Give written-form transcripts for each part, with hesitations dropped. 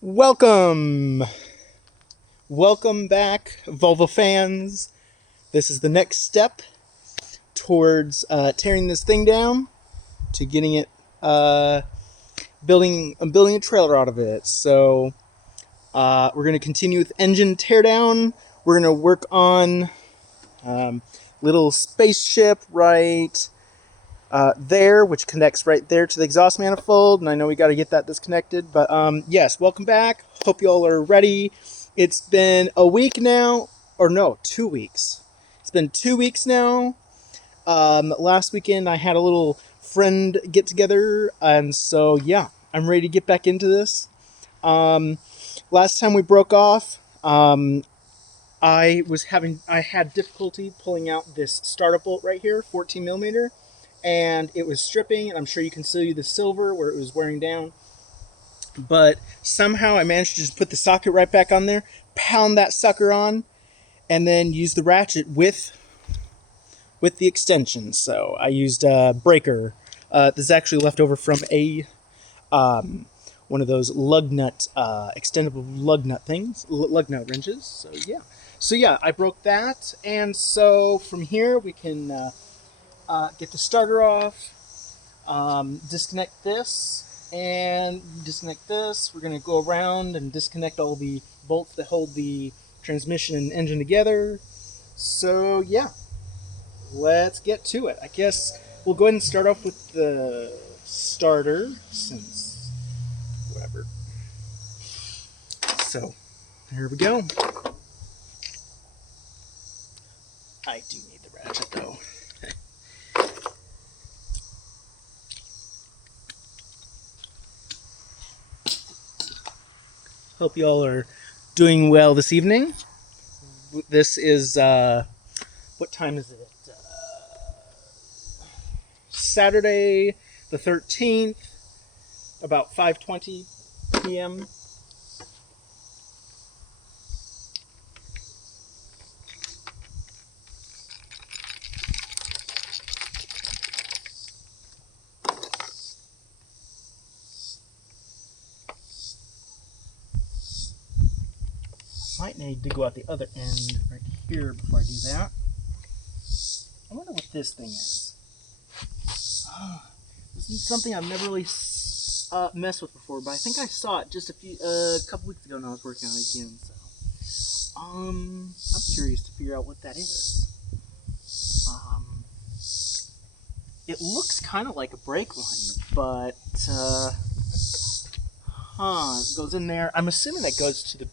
Welcome! Welcome back, Volvo fans. This is the next step towards tearing this thing down to getting it building a trailer out of it. So we're going to continue with engine teardown. We're going to work on little spaceship right there, which connects right there to the exhaust manifold. And I know we got to get that disconnected. But yes, welcome back. Hope you all are ready. It's been a week now, or no, 2 weeks. It's been 2 weeks now. Last weekend I had a little friend get together, and so yeah, I'm ready to get back into this. Last time we broke off, I had difficulty pulling out this startup bolt right here, 14 millimeter, and it was stripping, and I'm sure you can see the silver where it was wearing down. But somehow I managed to just put the socket right back on there, pound that sucker on, and then use the ratchet with the extension. So I used a breaker. This is actually left over from a one of those lug nut, extendable lug nut things, lug nut wrenches. So yeah, I broke that, and so from here we can get the starter off, disconnect this, and disconnect this. We're going to go around and disconnect all the bolts that hold the transmission and engine together. So yeah, let's get to it. I guess we'll go ahead and start off with the starter, since whatever. So here we go. I do need the ratchet though. Hope you all are doing well this evening. This is, what time is it? Saturday the 13th, about 5:20 p.m. Might need to go out the other end right here before I do that. I wonder what this thing is. This is something I've never really messed with before, but I think I saw it just a couple weeks ago when I was working on it again. So, I'm curious to figure out what that is. It looks kind of like a brake line, but it goes in there. I'm assuming that goes to the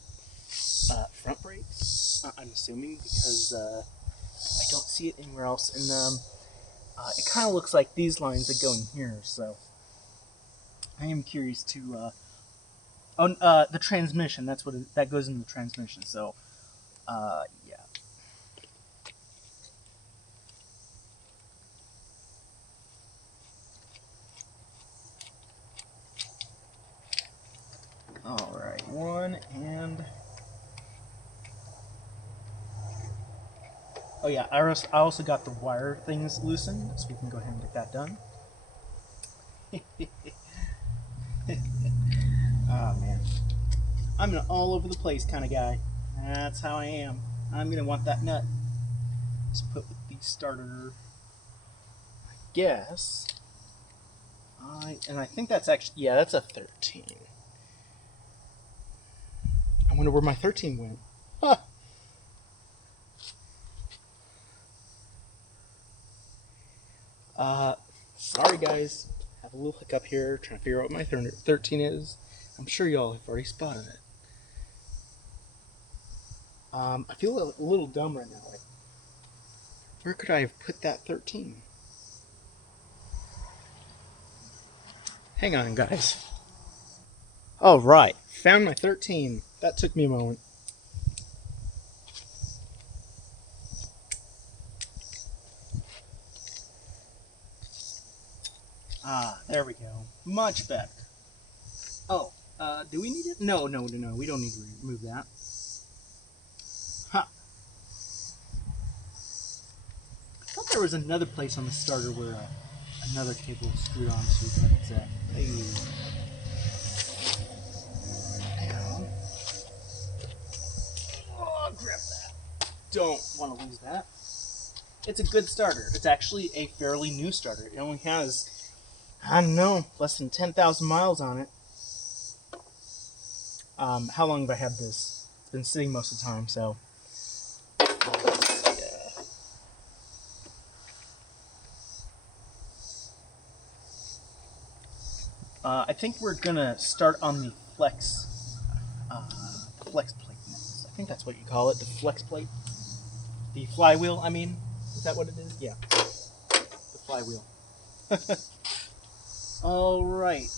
front brakes. I'm assuming because I don't see it anywhere else, and it kind of looks like these lines that go in here. So I am curious to the transmission. That's what that goes in the transmission. So yeah. All right, one and. Oh yeah, I also got the wire things loosened, so we can go ahead and get that done. Oh man, I'm an all over the place kind of guy. That's how I am. I'm gonna want that nut to put with the starter. I guess. And I think that's actually, yeah, that's a 13. I wonder where my 13 went. Huh. Sorry guys, have a little hiccup here, trying to figure out what my 13 is. I'm sure y'all have already spotted it. I feel a little dumb right now. Like, where could I have put that 13? Hang on, guys. All right, found my 13. That took me a moment. There we go. Much better. Oh, do we need it? No, we don't need to remove that. Huh. I thought there was another place on the starter where another cable screwed onto, but yeah. don't want to lose that. It's a good starter. It's actually a fairly new starter. It only has, I don't know, less than 10,000 miles on it. How long have I had this? It's been sitting most of the time, so. I think we're gonna start on the flex plate. I think that's what you call it, the flex plate. The flywheel, I mean. Is that what it is? Yeah. The flywheel. Alright.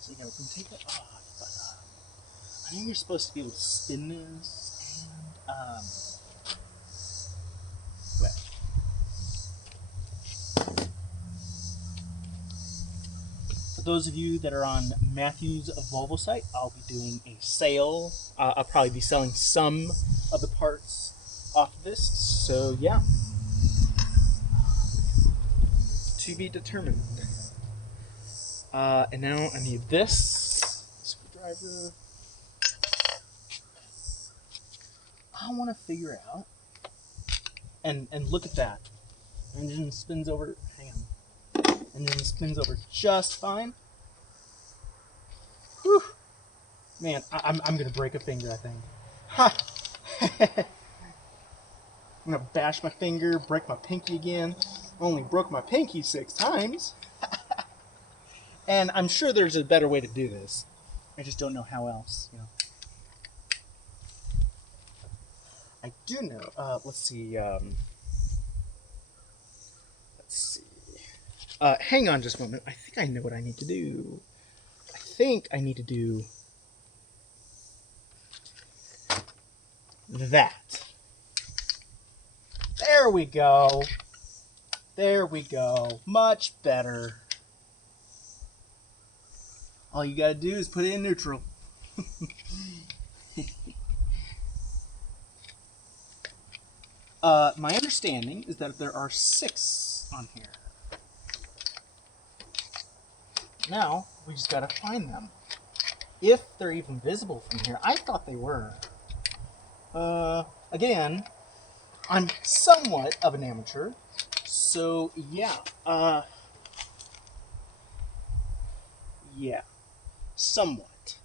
So yeah, we can take that off, but I know you're supposed to be able to spin this, and well, for those of you that are on Matthew's Volvo site, I'll be doing a sale. I'll probably be selling some of the parts off of this, so yeah. To be determined. And now I need this screwdriver. I want to figure out, and look at that. Engine spins over. Hang on. Engine spins over just fine. Whew. Man, I'm gonna break a finger, I think. Ha! I'm gonna bash my finger, break my pinky again. Only broke my pinky 6 times. And I'm sure there's a better way to do this. I just don't know how else, you know. I do know. Let's see. Hang on just a moment. I think I know what I need to do. I think I need to do that. There we go. There we go. Much better. All you gotta do is put it in neutral. My understanding is that there are 6 on here. Now, we just gotta find them. If they're even visible from here. I thought they were. Again, I'm somewhat of an amateur. So, yeah. Yeah. Somewhat.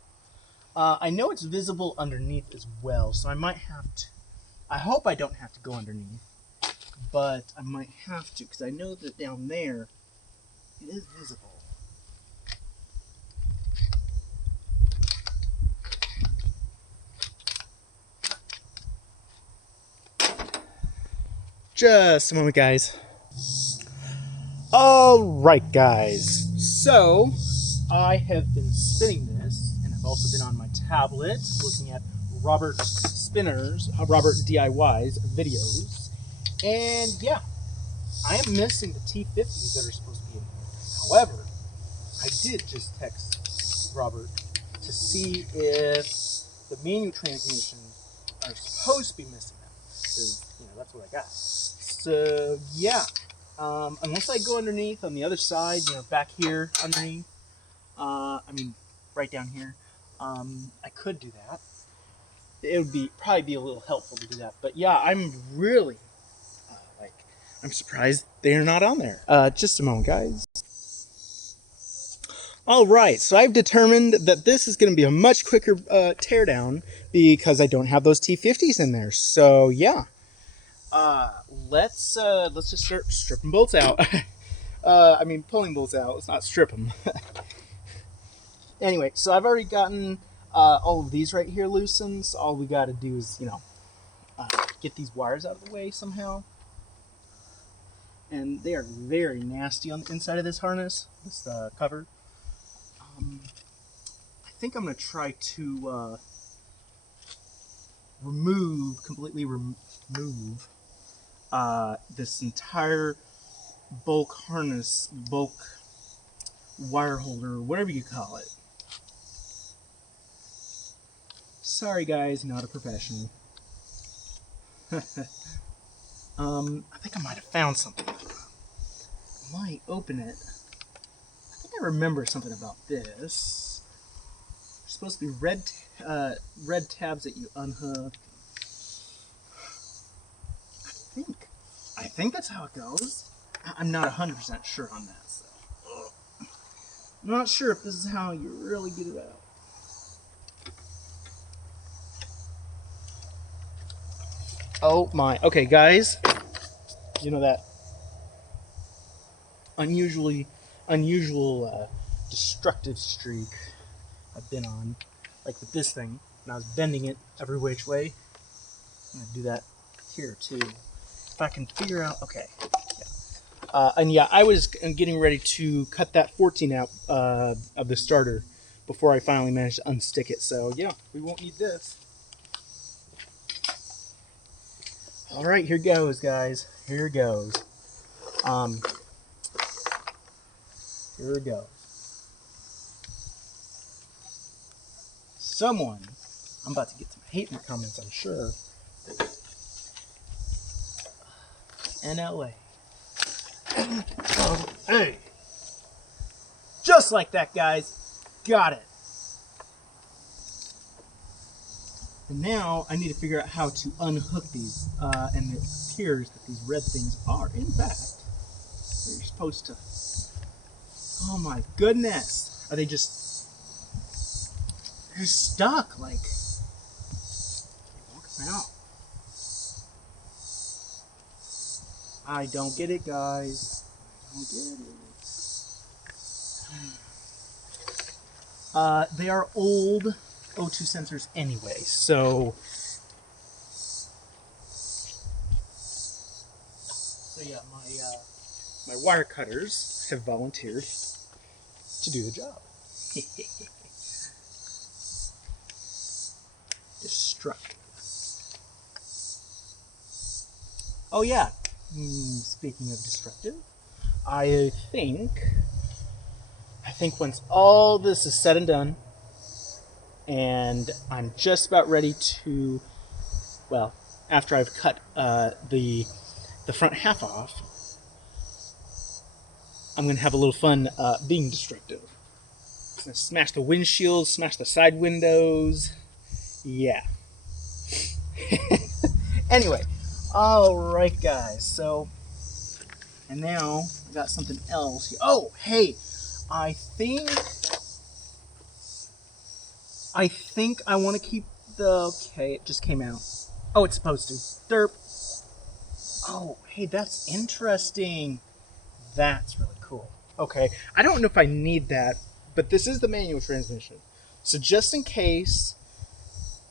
I know it's visible underneath as well, so I might have to. I hope I don't have to go underneath, but I might have to, because I know that down there it is visible. Just a moment, guys. Alright, guys. So, I have been spinning this, and I've also been on my tablet looking at Robert DIY's videos. And yeah, I am missing the T50s that are supposed to be in here. However, I did just text Robert to see if the manual transmissions are supposed to be missing them. Because, you know, that's what I got. So, yeah. Unless I go underneath on the other side, you know, back here underneath, I mean, right down here, I could do that. It would probably be a little helpful to do that. But yeah, I'm really, I'm surprised they're not on there. Just a moment, guys. Alright, so I've determined that this is going to be a much quicker teardown because I don't have those T50s in there. So yeah. Let's just start stripping bolts out. I mean, pulling bolts out. Let's not strip them. Anyway, so I've already gotten all of these right here loosened. So all we got to do is, you know, get these wires out of the way somehow. And they are very nasty on the inside of this harness, this cover. I think I'm going to try to completely remove this entire bulk harness, bulk wire holder, whatever you call it. Sorry guys, not a professional. I think I might have found something. Might open it. I think I remember something about this. There's supposed to be red tabs that you unhook. I think that's how it goes. I'm not 100% sure on that, so I'm not sure if this is how you really get it out. Oh my. Okay, guys. You know that unusual destructive streak I've been on, like with this thing, and I was bending it every which way. I'm gonna do that here too. If I can figure out, okay. Yeah. And yeah, I was getting ready to cut that 14 out of the starter before I finally managed to unstick it. So yeah, we won't need this. All right, here goes, guys. Here goes. Here we go. Someone, I'm about to get some hate in the comments, I'm sure. NLA. Oh, hey! Just like that, guys. Got it. And now I need to figure out how to unhook these. And it appears that these red things are, in fact, where you're supposed to. Oh my goodness! Are they just? They're stuck. Like, won't come out. I don't get it, guys. I don't get it. They are old O2 sensors anyway, so yeah, my wire cutters have volunteered to do the job. Destructive. Oh yeah, speaking of destructive, I think once all this is said and done, and I'm just about ready to, well, after I've cut the front half off, I'm going to have a little fun being destructive. I'm going to smash the windshield, smash the side windows. Yeah. Anyway, alright guys, so, and now I got something else here. Oh, hey, I think I want to keep the, okay, it just came out. Oh, it's supposed to. Derp. Oh, hey, that's interesting. That's really cool. Okay, I don't know if I need that, but this is the manual transmission. So just in case,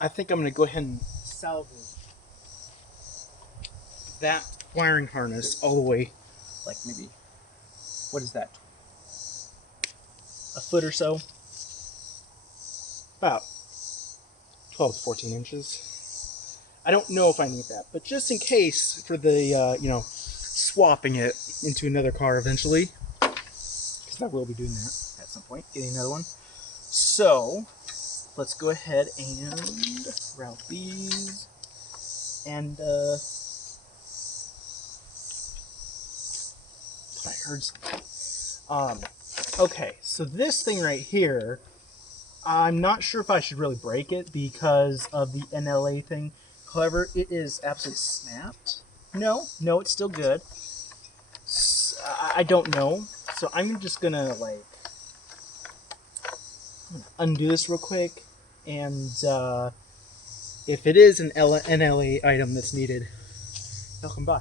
I think I'm going to go ahead and salvage that wiring harness all the way, like maybe, what is that, a foot or so? About 12 to 14 inches. I don't know if I need that, but just in case for the, swapping it into another car eventually, because I will be doing that at some point, getting another one. So, let's go ahead and route these, and, I heard something. Okay, so this thing right here, I'm not sure if I should really break it because of the NLA thing. However, it is absolutely snapped. No, it's still good. I don't know. So I'm just gonna, like, undo this real quick. And if it is an NLA item that's needed, they'll come by.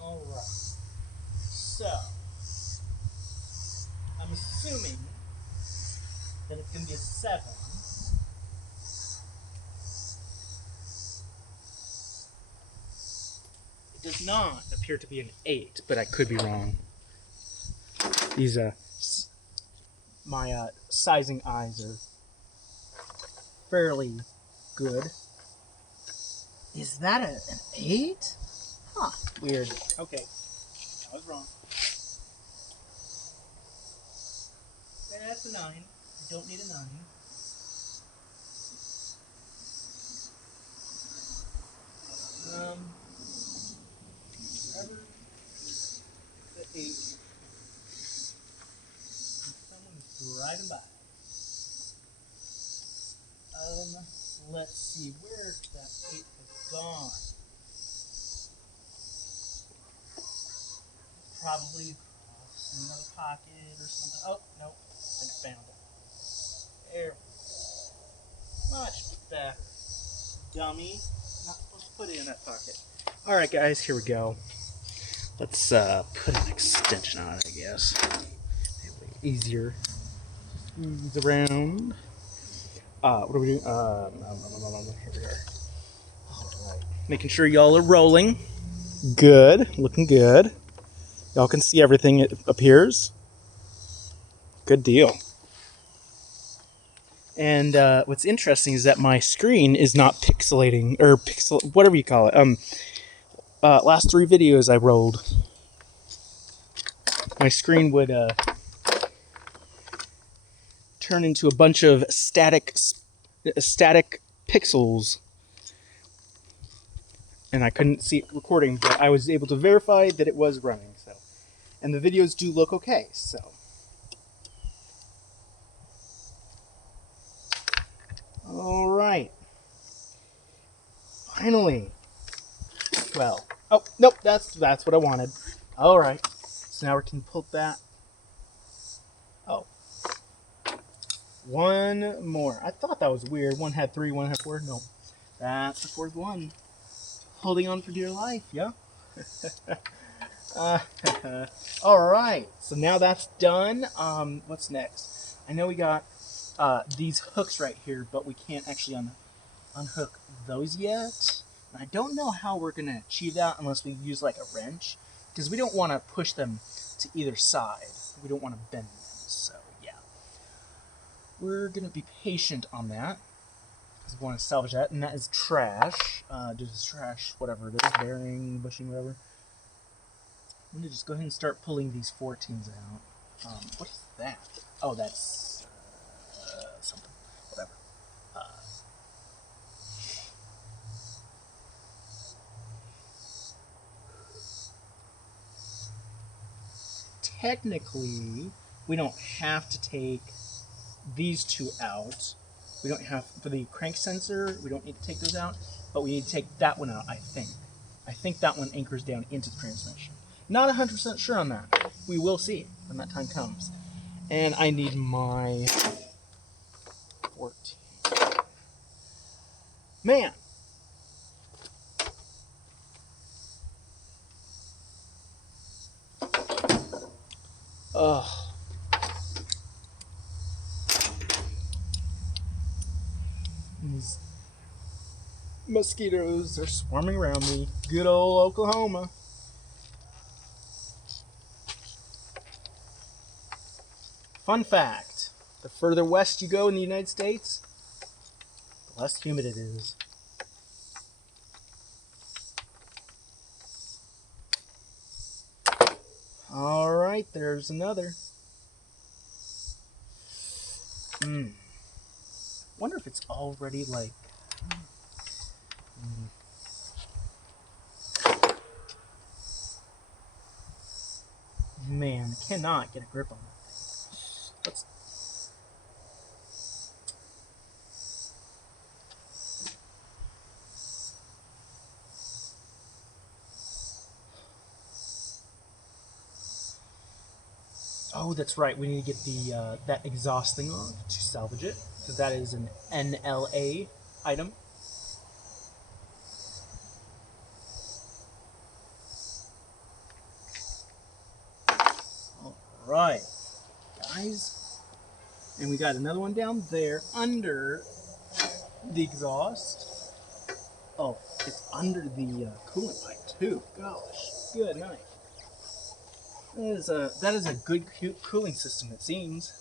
Alright. So, I'm assuming that it's going to be a 7. It does not appear to be an 8, but I could be wrong. These, my sizing eyes are fairly good. Is that an 8? Huh, weird. Okay, I was wrong. Okay, that's a 9. You don't need a 9. Whatever. riding by. Let's see where that tape has gone. Probably in another pocket or something. Oh, nope. I found it. There. Much better. Dummy. Not supposed to put it in that pocket. Alright, guys, here we go. Let's put an extension on it, I guess. Easier. Squeeze around. What are we doing? Here we are. Alright. Making sure y'all are rolling. Good. Looking good. Y'all can see everything it appears. Good deal. And what's interesting is that my screen is not pixelating, or whatever you call it. Last 3 videos I rolled, my screen would turn into a bunch of static pixels, and I couldn't see it recording, but I was able to verify that it was running. So, and the videos do look okay. So. All right. Finally. Well. Oh, nope. That's what I wanted. All right. So now we can pull that. Oh. One more. I thought that was weird. One had 3, one had 4. No. That's the 4th one. Holding on for dear life, yeah? All right. So now that's done. What's next? I know we got these hooks right here, but we can't actually unhook those yet. And I don't know how we're going to achieve that unless we use like a wrench, because we don't want to push them to either side. We don't want to bend them. So, yeah. We're going to be patient on that, because we want to salvage that, and that is trash. Just trash, whatever it is, bearing, bushing, whatever. I'm going to just go ahead and start pulling these 14s out. What is that? Oh, that's something. Whatever. Technically, we don't have to take these 2 out. We don't have, for the crank sensor, we don't need to take those out, but we need to take that one out, I think. I think that one anchors down into the transmission. Not 100% sure on that. We will see when that time comes. And I need my 14. Man! Ugh. These mosquitoes are swarming around me. Good old Oklahoma. Fun fact, the further west you go in the United States, the less humid it is. Alright, there's another. Wonder if it's already like... Man, I cannot get a grip on that thing. Let's... Oh, that's right. We need to get the that exhaust thing off to salvage it, because that is an NLA item. All right, guys, and we got another one down there under the exhaust. Oh, it's under the coolant pipe too. Gosh, good night. That is a good cooling system, it seems.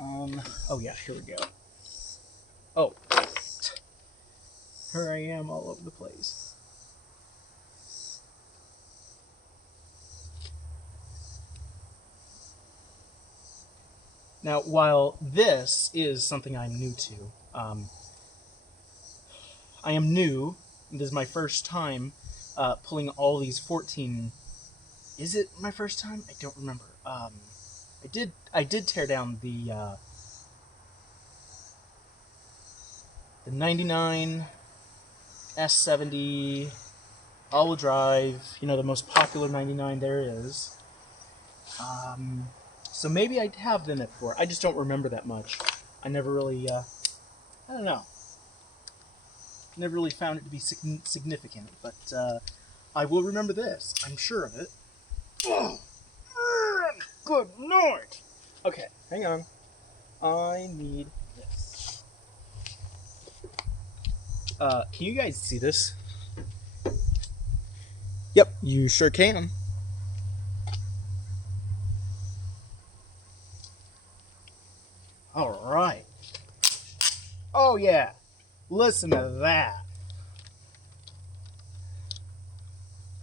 Oh yeah, here we go. Oh, here I am all over the place. Now, while this is something I'm new to, I am new. This is my first time pulling all these 14. Is it my first time? I don't remember. I did tear down the 99 S70 all-wheel drive, you know, the most popular 99 there is. So maybe I have done it before. I just don't remember that much. I never really, I don't know. Never really found it to be significant, but I will remember this. I'm sure of it. Oh, good lord! Okay, hang on. I need this. Can you guys see this? Yep, you sure can. All right. Oh yeah, listen to that.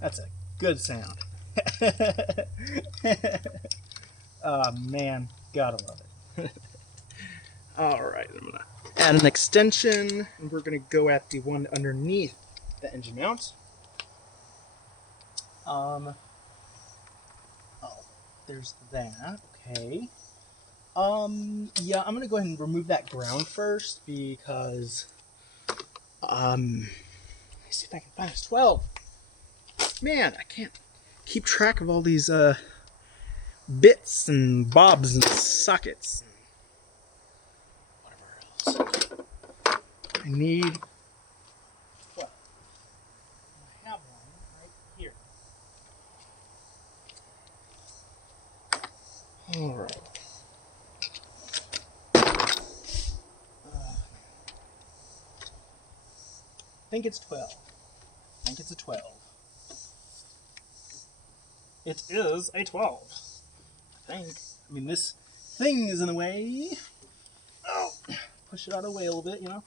That's a good sound. Oh man, gotta love it. All right, I'm gonna add an extension, and we're gonna go at the one underneath the engine mount. Oh, there's that. Okay. Yeah, I'm gonna go ahead and remove that ground first because, let me see if I can find this 12. Man, I can't keep track of all these bits and bobs and sockets. Whatever else. I need 12. I have one right here. All right. I think it's 12. I think it's a 12. It is a 12. I think. I mean, this thing is in the way. Oh, push it out of the way a little bit, you know.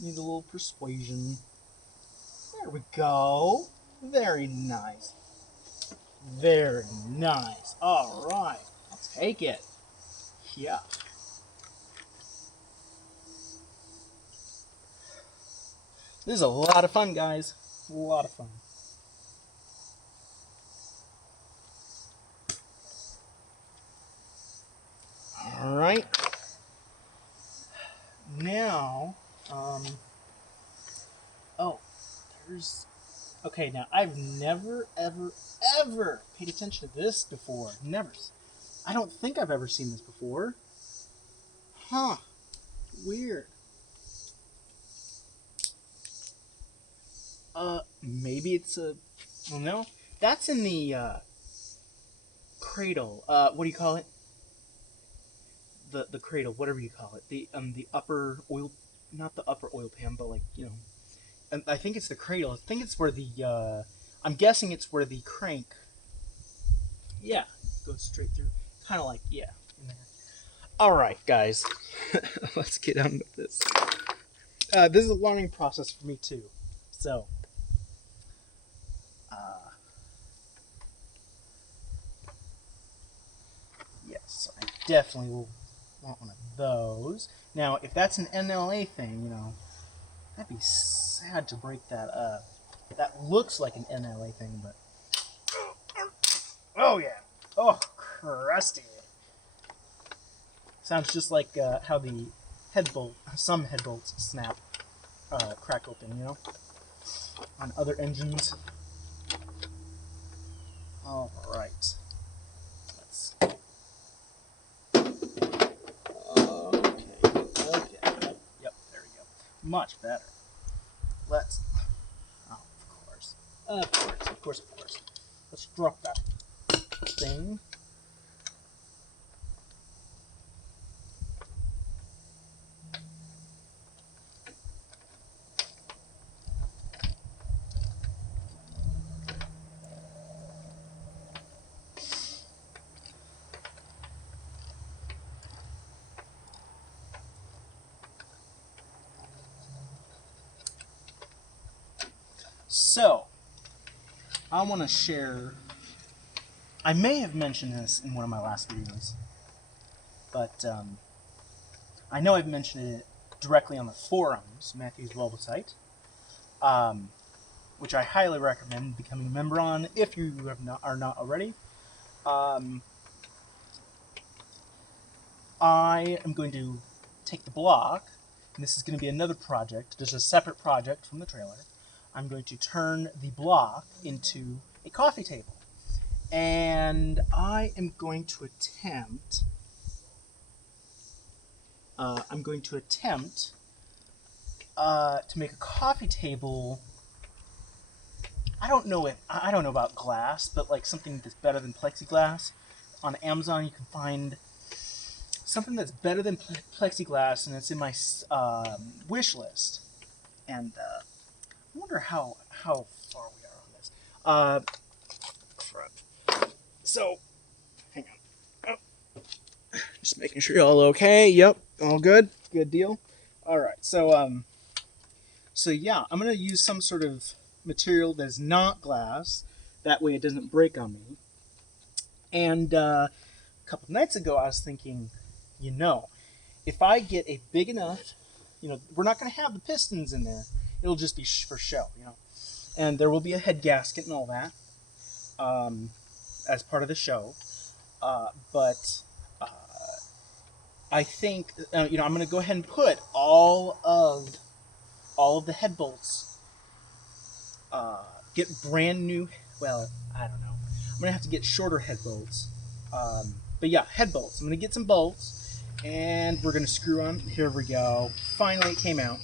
Need a little persuasion. There we go. Very nice. Very nice. All right. I'll take it. Yeah. This is a lot of fun, guys. A lot of fun. All right. Now, oh, there's. Okay, now I've never, ever, ever paid attention to this before. Never. I don't think I've ever seen this before. Huh. Weird. Maybe it's a. Well, no. That's in the, cradle. What do you call it? The cradle, whatever you call it. The upper oil. Not the upper oil pan, but like, you know. I think it's the cradle. I think it's where the, I'm guessing it's where the crank. Yeah. Goes straight through. Kind of like, yeah. In there. Alright, guys. Let's get on with this. This is a learning process for me, too. So. Yes, I definitely will want one of those. Now, if that's an NLA thing, you know, that'd be sad to break that up. That looks like an NLA thing, but... Oh, yeah. Oh, crusty. Sounds just like how the some head bolts snap, crack open, you know, on other engines. All right. Let's. Okay. Yep. There we go. Much better. Let's. Oh, of course. Of course. Let's drop that thing. So, I want to share. I may have mentioned this in one of my last videos, but I know I've mentioned it directly on the forums, Matthew's website, which I highly recommend becoming a member on if you are not already. I am going to take the block, and this is going to be another project, just a separate project from the trailer. I'm going to turn the block into a coffee table. And I am going to attempt to make a coffee table. I don't know about glass, but like something that's better than plexiglass. On Amazon, you can find something that's better than plexiglass, and it's in my wish list. And I wonder how far we are on this. Crap. So, hang on. Oh, just making sure you're all okay. Yep, all good. Good deal. All right. So yeah, I'm gonna use some sort of material that is not glass. That way, it doesn't break on me. And a couple nights ago, I was thinking, if I get a big enough, we're not going to have the pistons in there. It'll just be for show, And there will be a head gasket and all that as part of the show. But I think, I'm going to go ahead and put all of the head bolts, get brand new, well, I don't know. I'm going to have to get shorter head bolts. But yeah, head bolts. I'm going to get some bolts, and we're going to screw on. Here we go. Finally, it came out.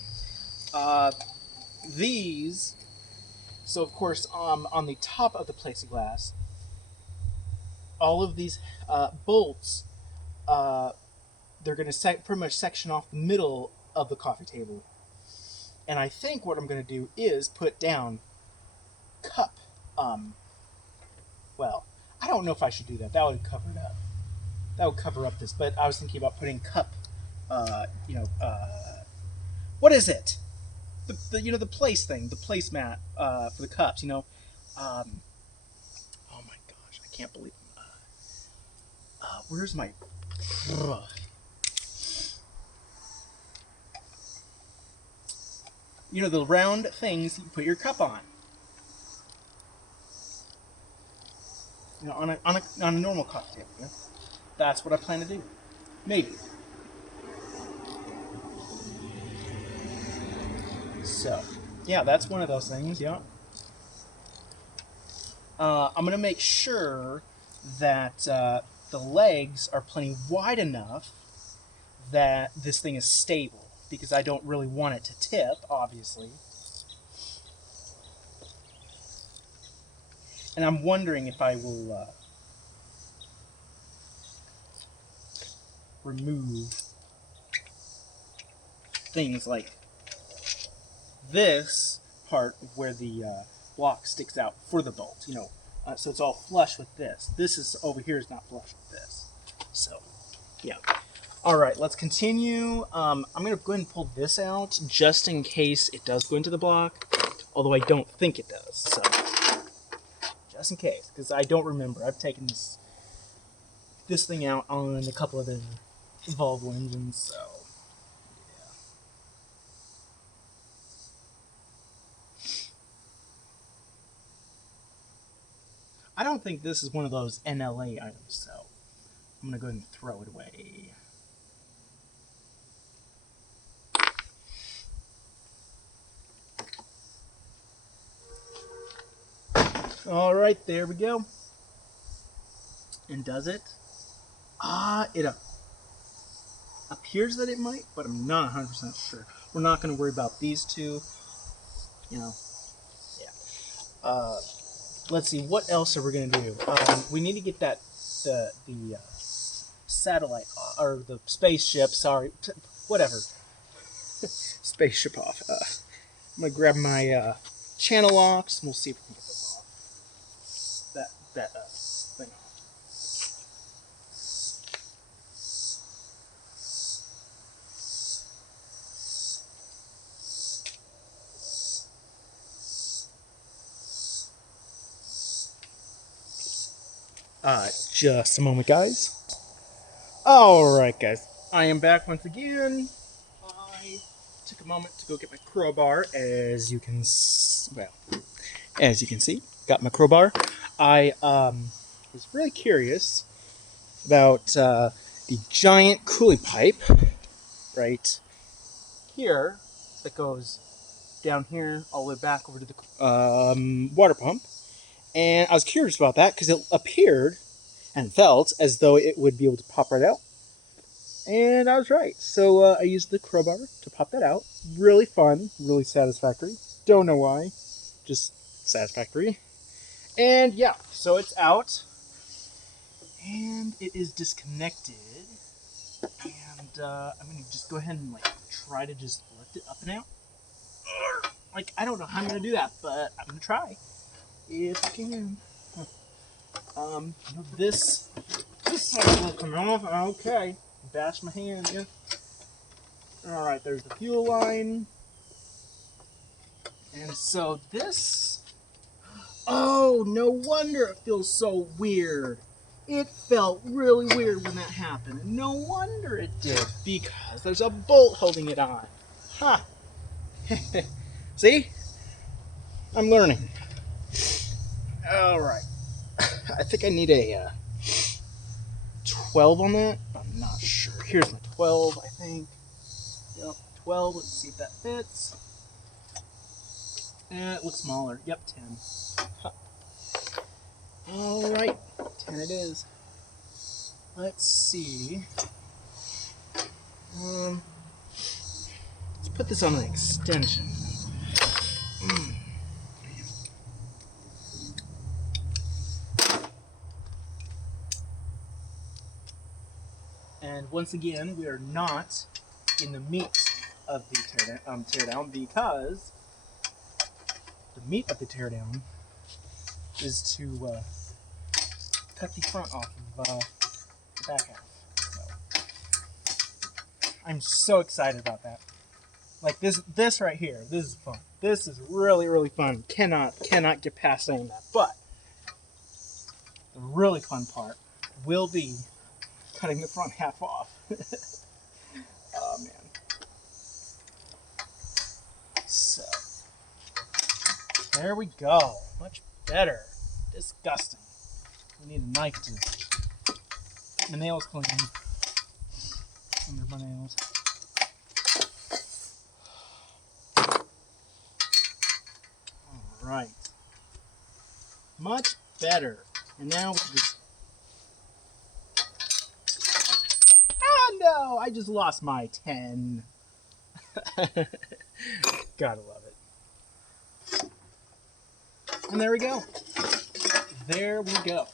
These, so of course, on the top of the plexiglass, all of these bolts, they're going to pretty much section off the middle of the coffee table. And I think what I'm going to do is put down cup. Well, I don't know if I should do that. That would cover it up. That would cover up this. But I was thinking about putting cup. What is it? The place thing, the placemat for the cups. Oh my gosh, I can't believe. Where's my? The round things you put your cup on. On a normal coffee table. That's what I plan to do. Maybe. So, yeah, that's one of those things. Yeah. I'm gonna make sure that the legs are plenty wide enough that this thing is stable, because I don't really want it to tip, obviously. And I'm wondering if I will remove things like this part where the block sticks out for the bolt, so it's all flush with this. This is over here is not flush with this. So, yeah. All right, let's continue. I'm going to go ahead and pull this out just in case it does go into the block, although I don't think it does. So, just in case, because I don't remember. I've taken this thing out on a couple of the Volvo engines, so yeah. I don't think this is one of those NLA items, so I'm going to go ahead and throw it away. All right, there we go. And does it? It appears that it might, but I'm not 100% sure. We're not going to worry about these two. Yeah. Let's see, what else are we going to do? We need to get the satellite, or the spaceship, sorry, whatever. Spaceship off. I'm going to grab my channel locks, and we'll see if we can get those off. That thing off. Just a moment, guys. Alright, guys. I am back once again. I took a moment to go get my crowbar, as you can see. Got my crowbar. I was really curious about the giant cooling pipe right here that goes down here all the way back over to the water pump. And I was curious about that because it appeared and felt as though it would be able to pop right out. And I was right. So I used the crowbar to pop that out. Really fun, really satisfactory. Don't know why, just satisfactory. And yeah, so it's out. And it is disconnected. And I'm going to just go ahead and try to just lift it up and out. I don't know how I'm going to do that, but I'm going to try. If I can. This side will come off. Okay. Bash my hand, yeah. Alright, there's the fuel line. And so this... Oh, no wonder it feels so weird. It felt really weird when that happened. No wonder it did, because there's a bolt holding it on. Huh. See? I'm learning. Alright. I think I need a 12 on that. I'm not sure. Here's my 12, I think. Yep, 12. Let's see if that fits. It looks smaller. Yep, 10. Huh. Alright, 10 it is. Let's see. Let's put this on an extension. And once again, we are not in the meat of the teardown because the meat of the teardown is to cut the front off of the back half. So, I'm so excited about that. Like this right here, this is fun. This is really, really fun. Cannot get past saying that. But the really fun part will be cutting the front half off. Oh man. So there we go. Much better. Disgusting. We need a knife to get my nails clean. Under my nails. Alright. Much better. And now we can just... Oh no! I just lost my 10. Gotta love it. And there we go. There we go.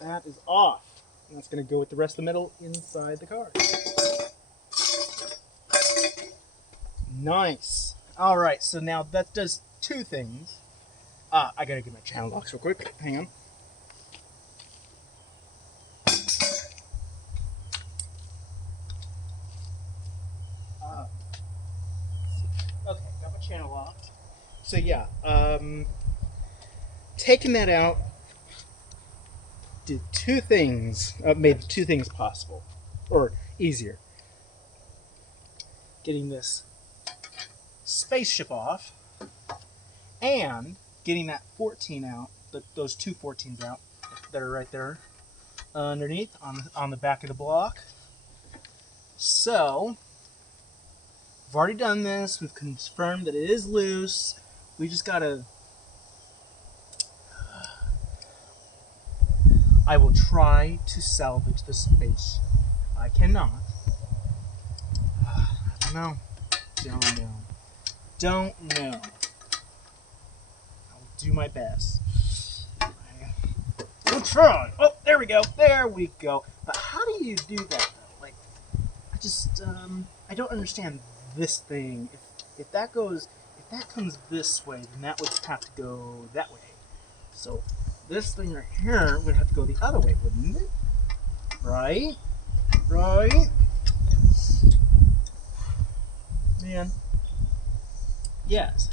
That is off. And that's going to go with the rest of the metal inside the car. Nice. Alright, so now that does two things. I gotta get my channel locks real quick. Hang on. Okay, got my channel locked. So yeah, taking that out did two things, made two things possible, or easier. Getting this spaceship off, and getting that 14 out, those two 14s out that are right there underneath on the back of the block. So, we've already done this. We've confirmed that it is loose. We just gotta... I will try to salvage the space. I cannot. I don't know. Don't know. I'll do my best. We'll try. Oh, there we go. There we go. But how do you do that, though? Like, I just, I don't understand this thing. If that comes this way, then that would have to go that way. So, this thing right here would have to go the other way, wouldn't it? Right? Right? Man. Yes.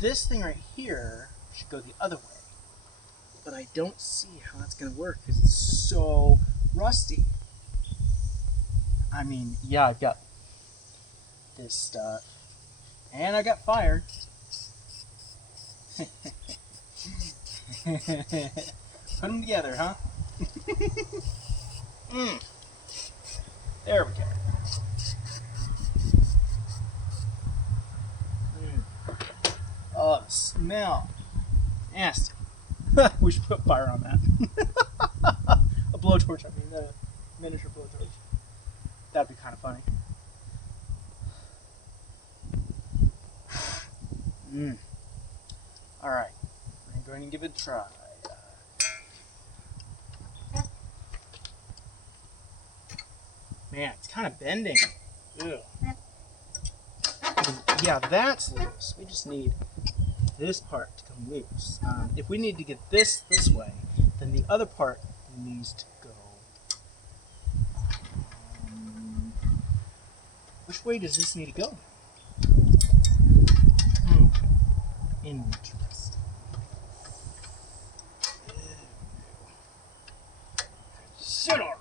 This thing right here should go the other way. But I don't see how that's going to work because it's so rusty. I mean, yeah, I've got this stuff. And I got fire. Put them together, huh? There we go. Oh, the smell. Nasty. We should put fire on that. A blowtorch, I mean, a miniature blowtorch. That'd be kind of funny. Alright, I'm going to give it a try. Man, it's kind of bending. Ew. Yeah, that's loose. We just need this part to come loose. If we need to get this way, then the other part needs to go. Which way does this need to go? Interesting. Shit, alright.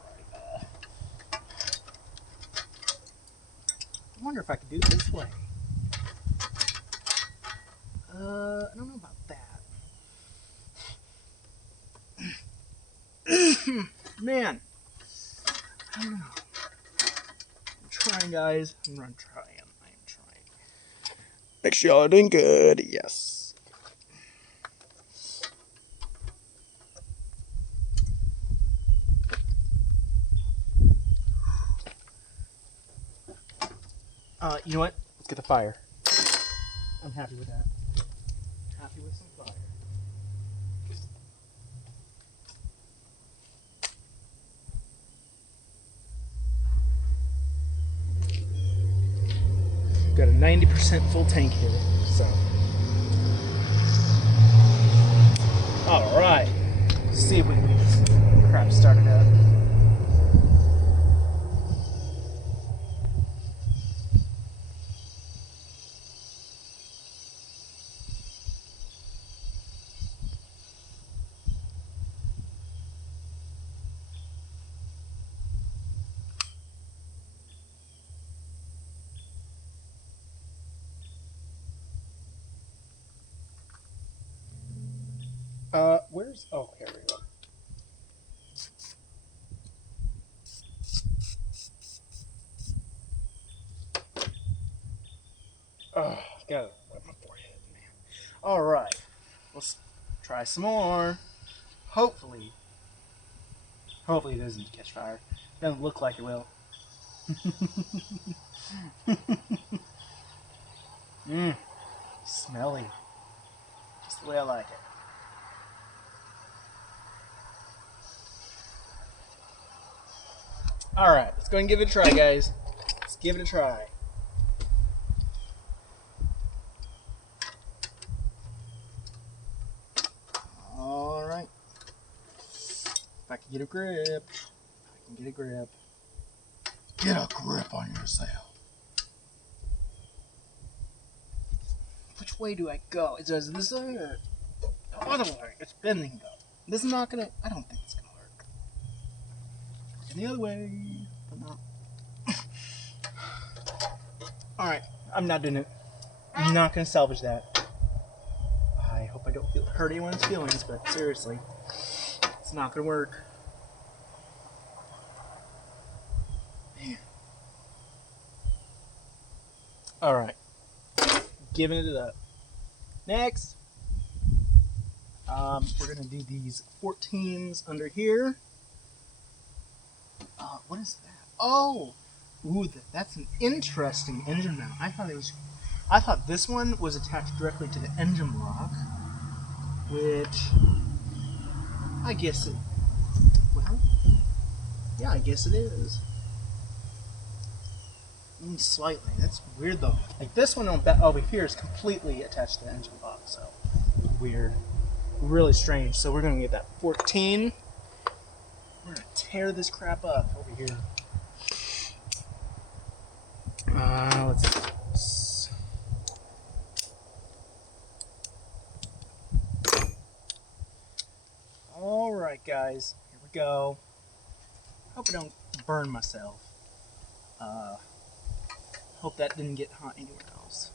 I wonder if I could do it this way. I don't know about that. Man. I don't know. I'm trying, guys. I'm trying. Make sure y'all are doing good. Yes. You know what? Let's get the fire. I'm happy with that. Happy with some fire. Got a 90% full tank here, so. Alright. See if we can get this crap started up. Where's... Oh, here we go. Oh, gotta wipe my forehead, man. Alright. Let's try some more. Hopefully it doesn't catch fire. Doesn't look like it will. Smelly. Just the way I like it. Alright, let's go and give it a try, guys. Let's give it a try. Alright. If I can get a grip. Get a grip on yourself. Which way do I go? Is this way or the other way? It's bending though. This is not gonna... I don't think it's gonna work. And the other way, but not. Alright, I'm not doing it. I'm not gonna salvage that. I hope I don't hurt anyone's feelings, but seriously, it's not gonna work. Man. Alright. Giving it up. Next. We're gonna do these 14s under here. What is that? Oh! Ooh, that's an interesting engine mount. I thought this one was attached directly to the engine block, which I guess it. Well, yeah, I guess it is. Slightly. That's weird though. Like this one over here is completely attached to the engine block, so weird. Really strange. So we're gonna get that 14. We're gonna tear this crap up over here. Let's see. Alright guys, here we go. Hope I don't burn myself. Hope that didn't get hot anywhere else.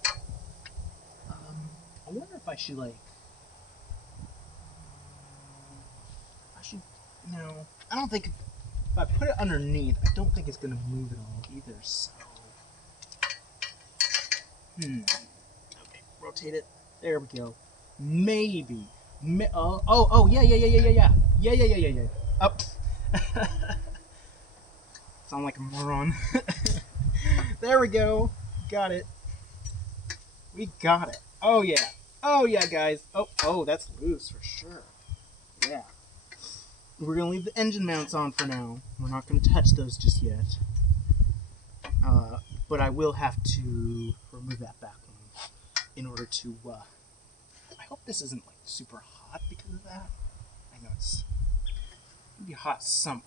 I wonder if I should no, I don't think if I put it underneath, I don't think it's going to move at all either, so... Okay, rotate it. There we go. Maybe. Yeah. Up. Sound like a moron. There we go. Got it. We got it. Oh yeah. Oh yeah, guys. Oh, that's loose for sure. Yeah. We're gonna leave the engine mounts on for now. We're not gonna touch those just yet. But I will have to remove that back one in order to. I hope this isn't like super hot because of that. I know it's gonna be hot somewhere.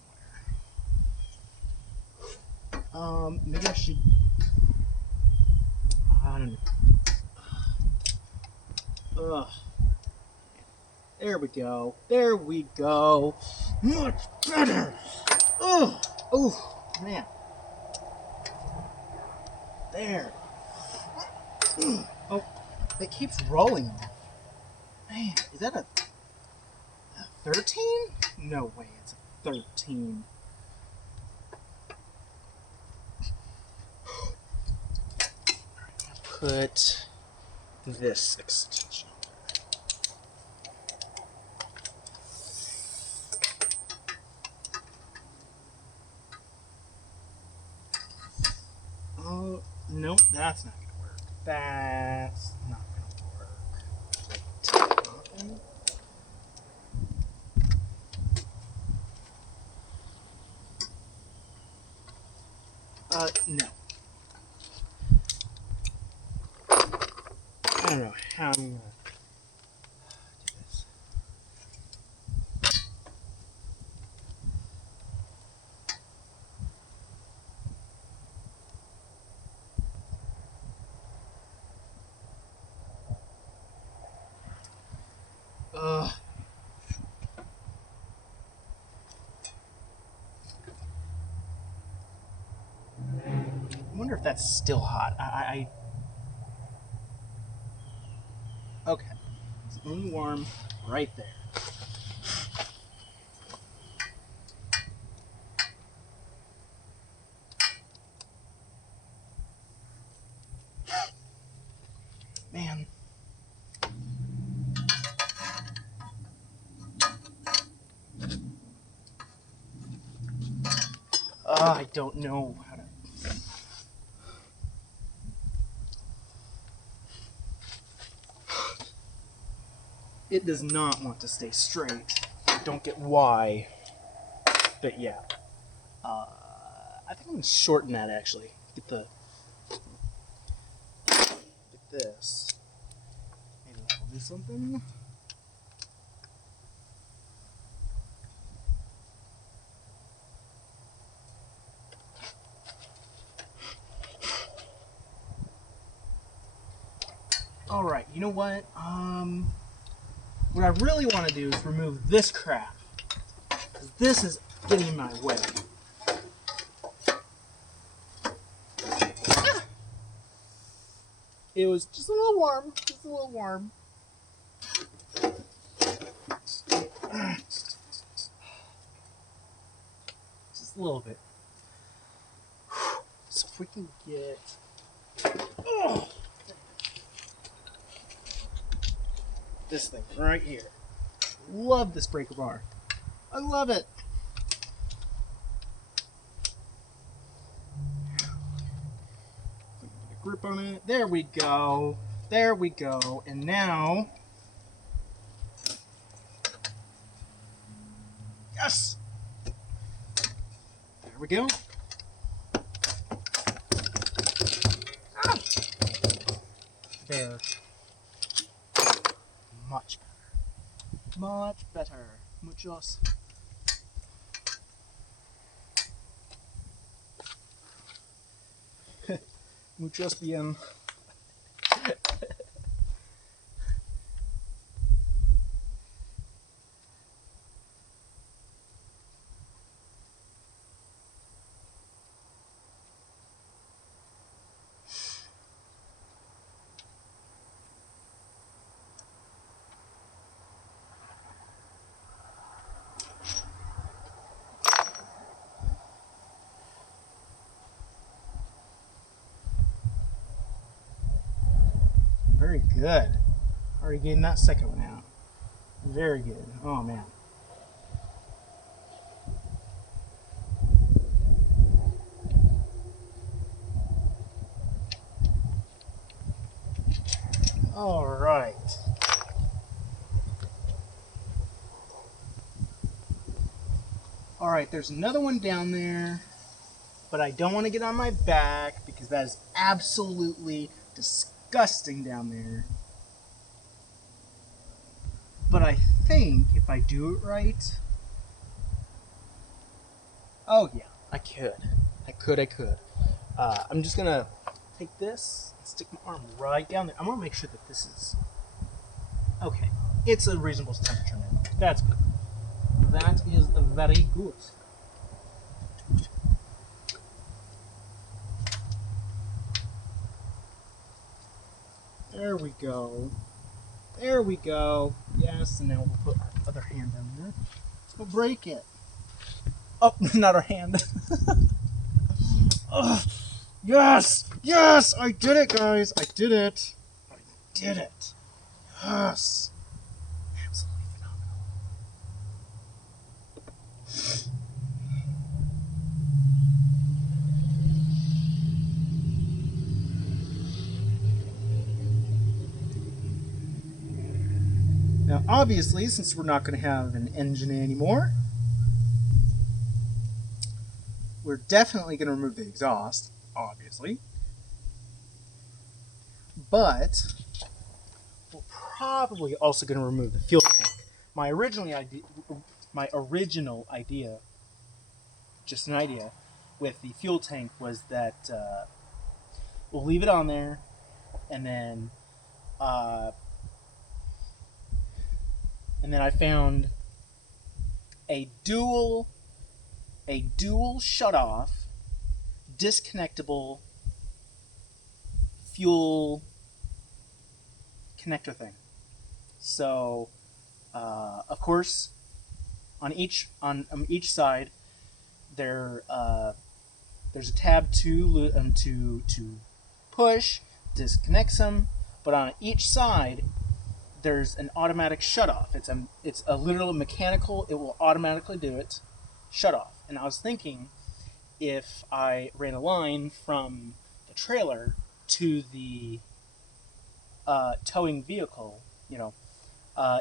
Maybe I should. I don't know. Ugh. There we go. There we go. Much better. Oh, man. There. Oh, it keeps rolling. Man, is that a 13? No way, it's a 13. Put this extension. Oh, nope, that's not gonna work. That's not gonna work. No. I don't know how I'm gonna do this. I wonder if that's still hot. Okay. It's only warm right there. Man. I don't know how to... It does not want to stay straight. I don't get why. But yeah. I think I'm going to shorten that actually. Get this. Maybe I'll do something. Alright, you know what? What I really want to do is remove this crap. Because this is getting in my way. It was just a little warm. Just a little warm. Just a little bit. So if we can get... this thing right here. Love this breaker bar. I love it. Get a grip on it. There we go. There we go. And now... yes! There we go. Ah! There. Much better. Much better. Muchos. Muchos bien. very good. Already getting that second one out. Very good. Oh, man. All right. All right, there's another one down there, but I don't want to get on my back because that is absolutely disgusting down there. But I think if I do it right, oh yeah, I could. I'm just gonna take this and stick my arm right down there. I'm gonna make sure that this is okay. It's a reasonable temperature now. That's good. That is very good. There we go. There we go. Yes, and now we'll put our other hand down there. We'll break it. Oh, not our hand. Oh, yes! Yes! I did it, guys! I did it! I did it! Yes! Absolutely phenomenal. Now, obviously, since we're not going to have an engine anymore, we're definitely going to remove the exhaust, obviously. But we're probably also going to remove the fuel tank. My original idea, just an idea, with the fuel tank was that we'll leave it on there, and then I found a dual shutoff, disconnectable fuel connector thing. So, of course, on each side, there's a tab to push, disconnects them, but on each side there's an automatic shutoff. It's a literal mechanical. It will automatically do it, shutoff. And I was thinking, if I ran a line from the trailer to the towing vehicle,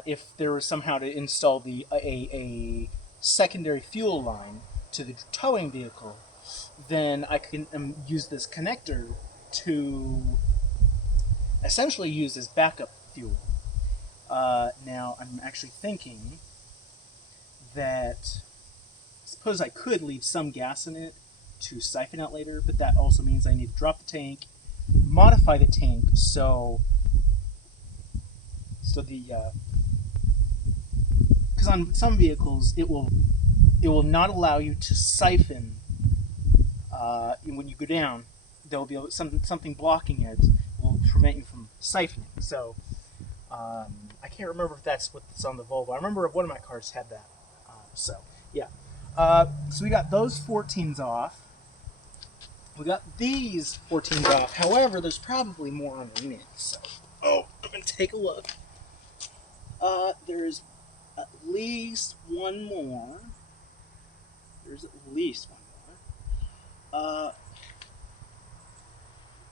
if there was somehow to install a secondary fuel line to the towing vehicle, then I can use this connector to essentially use as backup fuel. Now, I'm actually thinking that suppose I could leave some gas in it to siphon out later, but that also means I need to drop the tank, modify the tank so the because on some vehicles it will not allow you to siphon when you go down. There will be something blocking it, will prevent you from siphoning. So I can't remember if that's what's on the Volvo. I remember one of my cars had that. So we got those 14s off. We got these 14s off. However, there's probably more underneath. So, I'm gonna take a look. There's at least one more.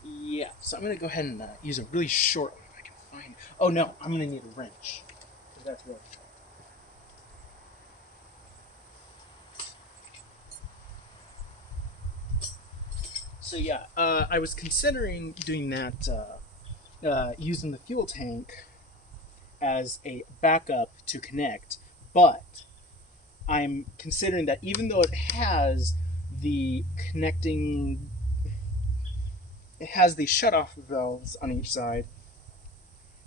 Yeah. So I'm gonna go ahead and use a really short one if I can find. Oh no, I'm gonna need a wrench. That's really short. So yeah, I was considering doing that, using the fuel tank as a backup to connect, but I'm considering that even though it has the shutoff valves on each side,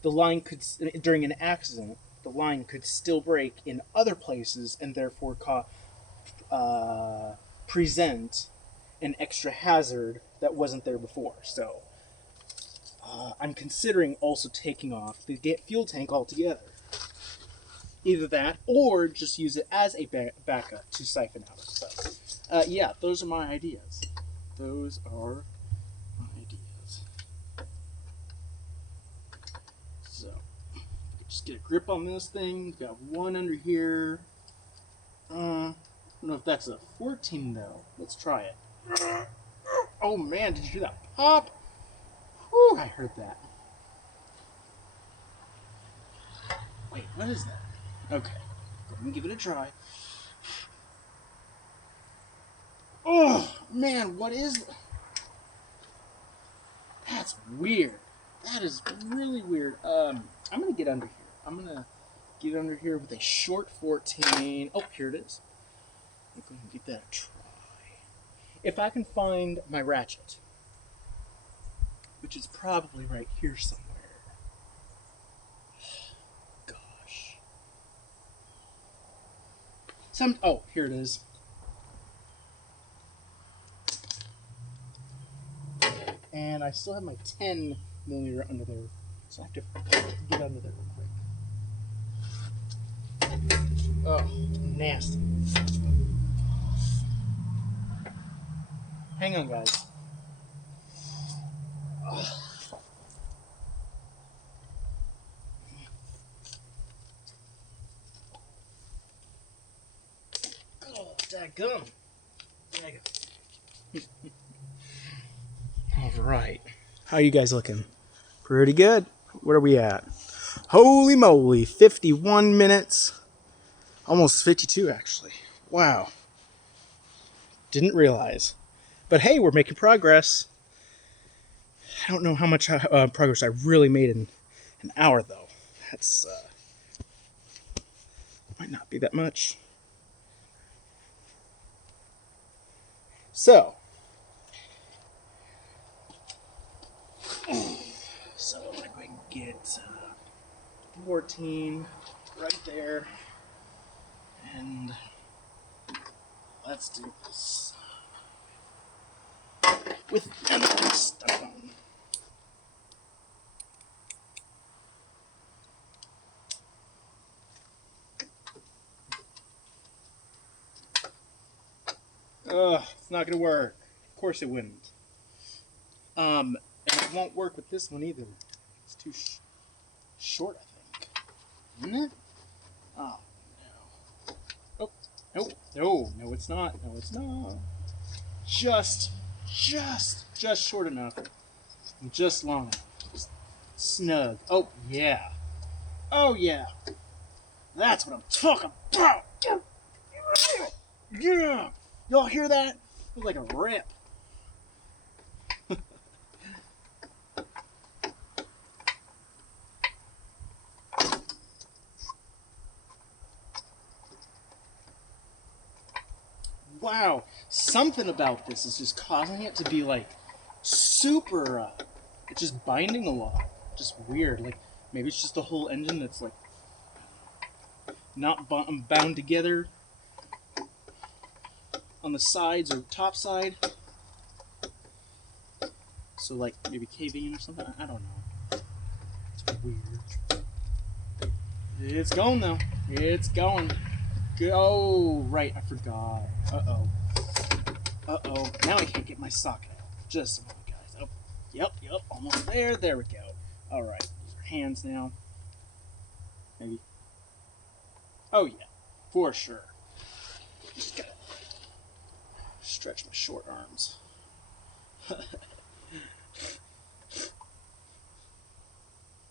the line could, during an accident, the line could still break in other places and therefore present an extra hazard that wasn't there before. So I'm considering also taking off the fuel tank altogether. Either that or just use it as a backup to siphon out. So yeah, those are my ideas. So just get a grip on this thing. Got one under here. I don't know if that's a 14 though. Let's try it. Oh man, did you hear that pop? Whew, I heard that. Wait, what is that? Okay, go ahead and give it a try. Oh man, what is that? That's weird. That is really weird. I'm gonna get under here. I'm gonna get under here with a short 14. Oh, here it is. I'm gonna give that a try. If I can find my ratchet, which is probably right here somewhere. Gosh. Oh, here it is. And I still have my 10 millimeter under there, so I have to get under there real quick. Oh, nasty. Hang on, guys. Oh, dadgum. All right. How you guys looking? Pretty good. What are we at? Holy moly, 51 minutes. Almost 52, actually. Wow. Didn't realize. But hey, we're making progress. I don't know how much progress I really made in an hour, though. That's, might not be that much. So I'm going to go ahead and get 14 right there. And let's do this with another stuff on. It's not gonna work. Of course it wouldn't. And it won't work with this one either. It's too short, I think. Isn't it? Oh no. Oh no, it's not. No, it's not. Just short enough. Just long enough. Just snug. Oh yeah. Oh yeah. That's what I'm talking about. Yeah. Y'all hear that? It was like a rip. Wow, something about this is just causing it to be like super, it's just binding a lot. Just weird. Like maybe it's just the whole engine that's like not bound together on the sides or top side. So like maybe caving or something. I don't know. It's weird. It's going though. It's going. Go right. I forgot. Uh-oh. Uh-oh. Now I can't get my socket out. Just a moment, guys. Oh, yep. Almost there. There we go. All right. These are hands now. Maybe. Oh, yeah. For sure. Just gotta stretch my short arms.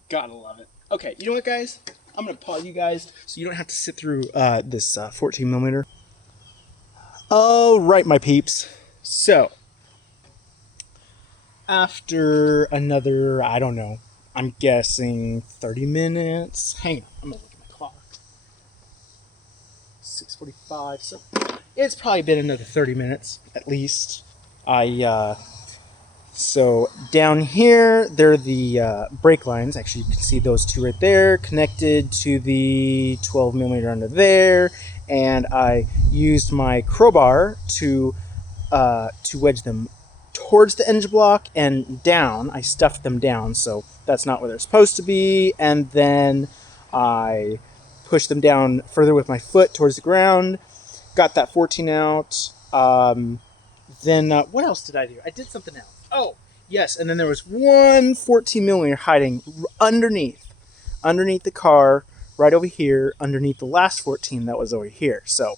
Gotta love it. Okay, you know what, guys? I'm going to pause you guys so you don't have to sit through this 14 millimeter. All right, my peeps. So, after another, I don't know, I'm guessing 30 minutes. Hang on, I'm going to look at my clock. 6:45, so it's probably been another 30 minutes at least. So down here, there are the brake lines. Actually, you can see those two right there, connected to the 12 millimeter under there. And I used my crowbar to wedge them towards the engine block and down. I stuffed them down, so that's not where they're supposed to be. And then I pushed them down further with my foot towards the ground. Got that 14 out. Then what else did I do? I did something else. Oh, yes, and then there was one 14 millimeter hiding underneath. underneath the car, right over here, underneath the last 14 that was over here. So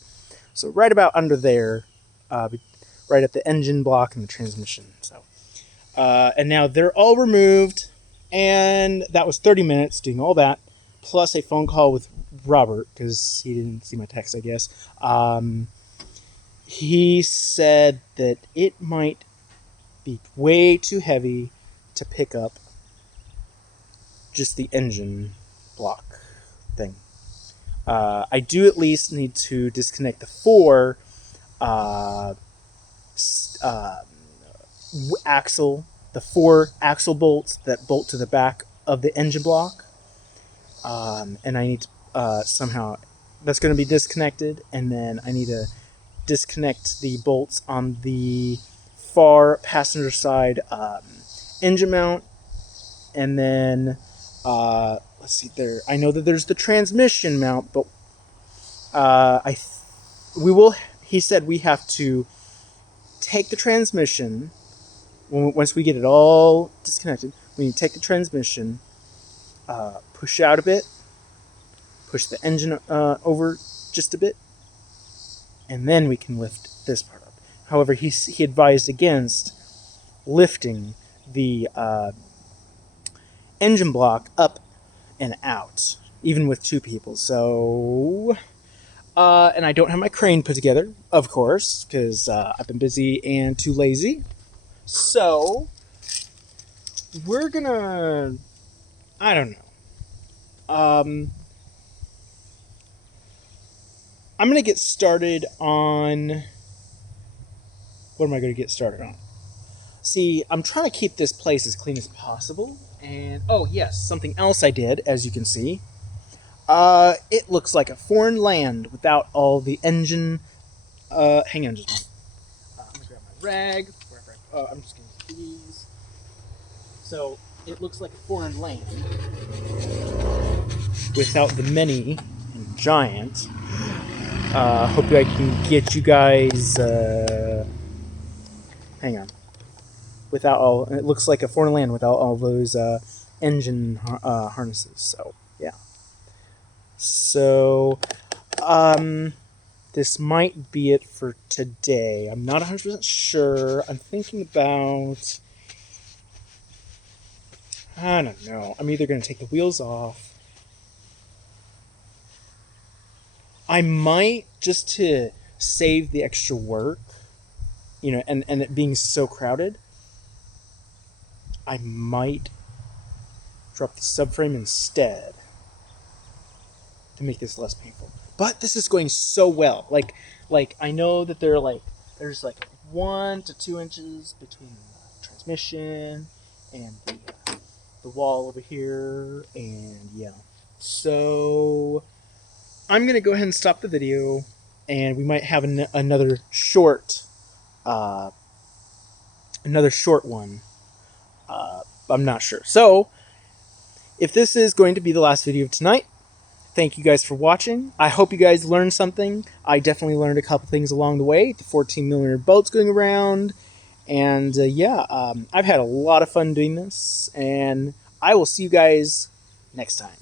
right about under there, right at the engine block and the transmission. So, and now they're all removed, and that was 30 minutes doing all that, plus a phone call with Robert, because he didn't see my text, I guess. He said that it might be way too heavy to pick up just the engine block thing. I do at least need to disconnect the four the four axle bolts that bolt to the back of the engine block, and I need to somehow, that's going to be disconnected, and then I need to disconnect the bolts on the far passenger side engine mount, and then let's see there. I know that there's the transmission mount, but he said we have to take the transmission. Once we get it all disconnected, we need to take the transmission, push out a bit, push the engine over just a bit, and then we can lift this part up. However, he advised against lifting the engine block up and out, even with two people. So, and I don't have my crane put together, of course, because I've been busy and too lazy. So, we're gonna, I don't know. I'm gonna get started on, what am I gonna get started on? See, I'm trying to keep this place as clean as possible, and, oh yes, something else I did, as you can see. It looks like a foreign land without all the engine, hang on just a moment. I'm gonna grab my rag, I'm just gonna use these. So, it looks like a foreign land without the many and giant. Hope I can get you guys, hang on. Without all, it looks like a foreign land without all those, engine, harnesses, so, yeah. So, this might be it for today. I'm not 100% sure. I'm thinking about, I don't know. I'm either going to take the wheels off. I might, just to save the extra work, you know, and it being so crowded, I might drop the subframe instead to make this less painful. But this is going so well. Like I know that there's like 1 to 2 inches between the transmission and the wall over here, and yeah. So I'm gonna go ahead and stop the video, and we might have another short one. I'm not sure. So if this is going to be the last video of tonight, thank you guys for watching. I hope you guys learned something. I definitely learned a couple things along the way. The 14mm boats going around. And I've had a lot of fun doing this. And I will see you guys next time.